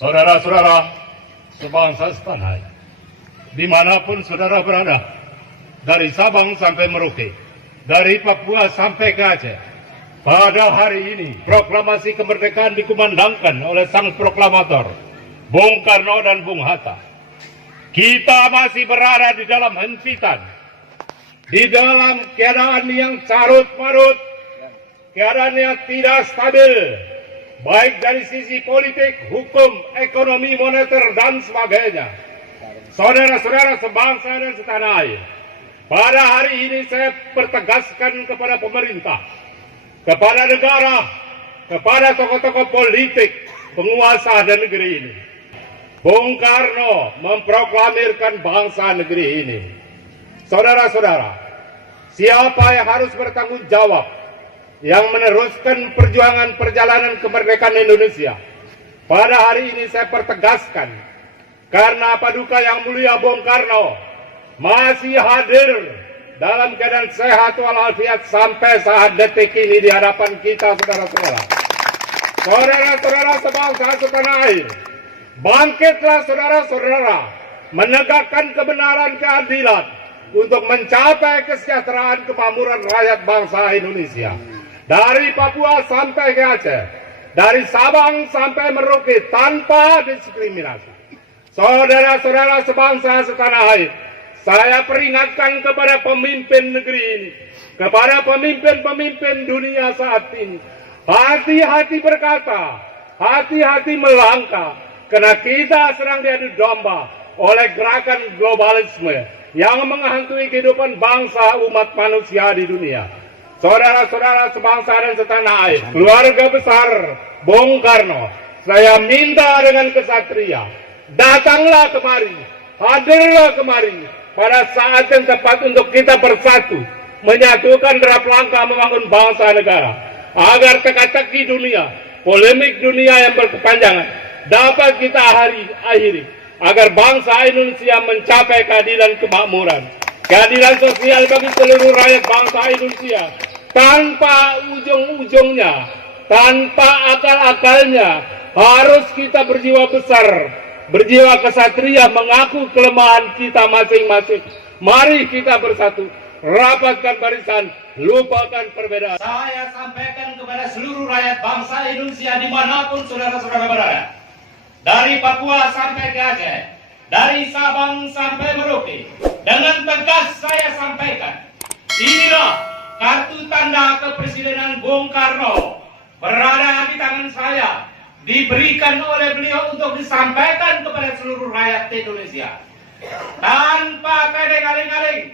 Saudara-saudara sebangsa setanah, dimanapun saudara berada, dari Sabang sampai Merauke, dari Papua sampai ke Aceh, pada hari ini proklamasi kemerdekaan dikumandangkan oleh sang proklamator Bung Karno dan Bung Hatta. Kita masih berada di dalam hempitan, di dalam keadaan yang carut marut, keadaan yang tidak stabil, baik dari sisi politik, hukum, ekonomi, moneter, dan sebagainya. Saudara-saudara sebangsa dan setanah air, pada hari ini saya pertegaskan kepada pemerintah, kepada negara, kepada tokoh-tokoh politik, penguasa dan negeri ini. Bung Karno memproklamirkan bangsa negeri ini. Saudara-saudara, siapa yang harus bertanggung jawab yang meneruskan perjuangan perjalanan kemerdekaan Indonesia? Pada hari ini saya pertegaskan, karena Paduka Yang Mulia Bung Karno masih hadir dalam keadaan sehat walafiat sampai saat detik ini di hadapan kita, saudara-saudara. Saudara-saudara sebangsa setanah air, bangkitlah saudara-saudara, menegakkan kebenaran keadilan untuk mencapai kesejahteraan kemakmuran rakyat bangsa Indonesia. Dari Papua sampai ke Aceh, dari Sabang sampai Merauke tanpa diskriminasi. Saudara-saudara sebangsa setanah air, saya peringatkan kepada pemimpin negeri ini, kepada pemimpin-pemimpin dunia saat ini, hati-hati berkata, hati-hati melangkah, karena kita sedang diadu domba oleh gerakan globalisme yang menghantui kehidupan bangsa umat manusia di dunia. Saudara-saudara sebangsa dan setanah air, keluarga besar Bung Karno, saya minta dengan kesatria, datanglah kemari, hadirlah kemari pada saat yang tepat untuk kita bersatu, menyatukan derap langkah membangun bangsa negara, agar teka-teki dunia, polemik dunia yang berkepanjangan dapat kita akhiri, agar bangsa Indonesia mencapai keadilan kemakmuran, keadilan sosial bagi seluruh rakyat bangsa Indonesia, tanpa ujung-ujungnya, tanpa akal-akalnya. Harus kita berjiwa besar, berjiwa kesatria, mengaku kelemahan kita masing-masing. Mari kita bersatu, rapatkan barisan, lupakan perbedaan. Saya sampaikan kepada seluruh rakyat bangsa Indonesia dimanapun saudara-saudara berada, dari Papua sampai ke Aceh, dari Sabang sampai Merauke, dengan tegas saya sampaikan, inilah kartu tanda kepresidenan Bung Karno berada di tangan saya, diberikan oleh beliau untuk disampaikan kepada seluruh rakyat Indonesia. Tanpa kadang-kadang,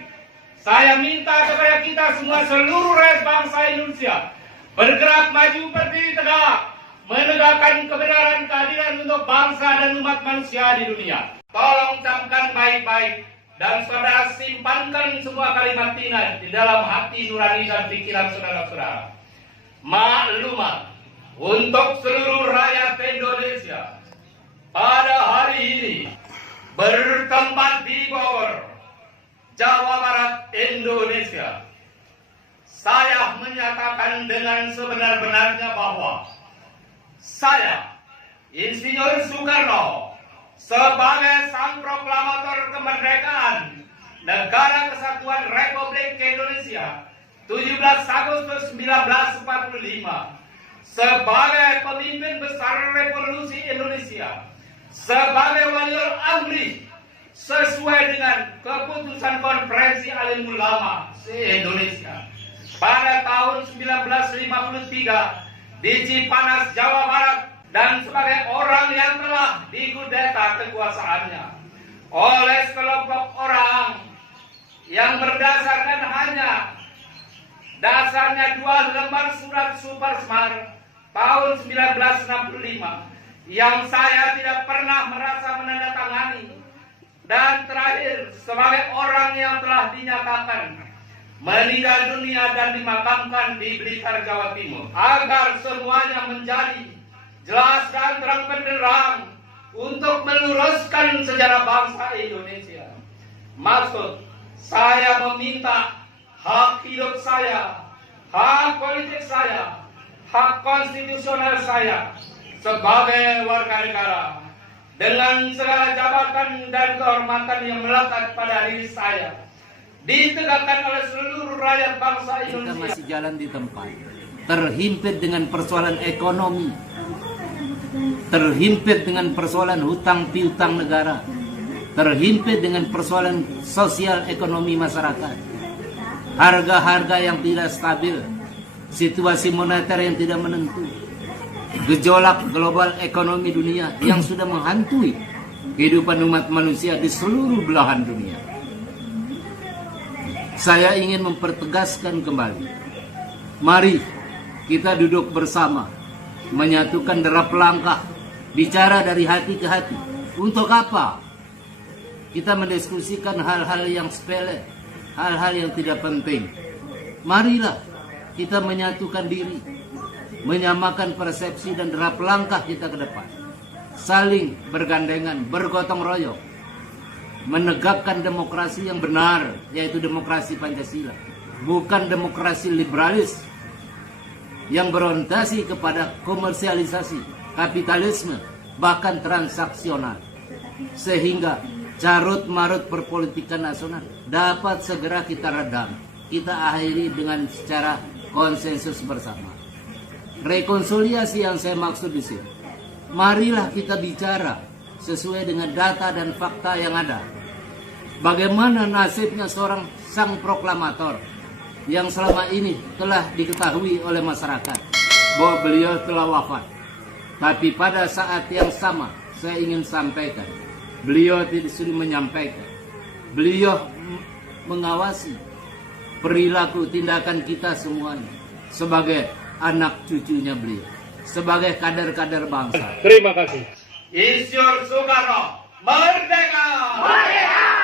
saya minta kepada kita semua, seluruh rakyat bangsa Indonesia, bergerak maju berdiri tegak, menegakkan kebenaran keadilan untuk bangsa dan umat manusia di dunia. Tolong camkan baik-baik dan saudara simpankan semua kalimat ini di dalam hati nurani dan pikiran saudara-saudara. Maklumat untuk seluruh rakyat Indonesia, pada hari ini bertempat di Bogor, Jawa Barat, Indonesia, saya menyatakan dengan sebenar-benarnya bahwa saya, Insinyur Soekarno, sebagai sang proklamator kemerdekaan Negara Kesatuan Republik Indonesia 17 Agustus 1945, sebagai pemimpin besar Revolusi Indonesia, sebagai waliul amri sesuai dengan keputusan Konferensi Alim Ulama se-Indonesia pada tahun 1953 di Cipanas, Jawa Barat, dan sebagai orang yang telah digudeta kekuasaannya oleh sekelompok orang yang berdasarkan hanya dasarnya 2 lembar surat Super Smart tahun 1965 yang saya tidak pernah merasa menandatangani, dan terakhir sebagai orang yang telah dinyatakan meninggal dunia dan dimakamkan di Blitar, Jawa Timur, agar semuanya menjadi jelas dan terang benderang untuk meluruskan sejarah bangsa Indonesia. Maksud saya meminta hak hidup saya, hak politik saya, hak konstitusional saya sebagai warga negara dengan segala jabatan dan kehormatan yang melekat pada diri saya, ditegakkan oleh seluruh rakyat bangsa Indonesia. Kita masih jalan di tempat, terhimpit dengan persoalan ekonomi, terhimpit dengan persoalan hutang piutang negara, terhimpit dengan persoalan sosial ekonomi masyarakat, harga-harga yang tidak stabil, situasi moneter yang tidak menentu, gejolak global ekonomi dunia yang sudah menghantui kehidupan umat manusia di seluruh belahan dunia. Saya ingin mempertegaskan kembali, mari kita duduk bersama, menyatukan derap langkah, bicara dari hati ke hati. Untuk apa? Kita mendiskusikan hal-hal yang sepele, hal-hal yang tidak penting. Marilah kita menyatukan diri, menyamakan persepsi dan derap langkah kita ke depan. Saling bergandengan, bergotong royong, menegakkan demokrasi yang benar, yaitu demokrasi Pancasila, bukan demokrasi liberalis yang berorientasi kepada komersialisasi, kapitalisme, bahkan transaksional, sehingga carut marut perpolitikan nasional dapat segera kita redam, kita akhiri dengan secara konsensus bersama. Rekonsiliasi yang saya maksud di sini, marilah kita bicara sesuai dengan data dan fakta yang ada. Bagaimana nasibnya seorang sang proklamator yang selama ini telah diketahui oleh masyarakat bahwa beliau telah wafat. Tapi pada saat yang sama saya ingin sampaikan, beliau tidak sudah menyampaikan, beliau mengawasi perilaku tindakan kita semuanya sebagai anak cucunya beliau, sebagai kader-kader bangsa. Terima kasih. Insinyur Soekarno, merdeka! Merdeka!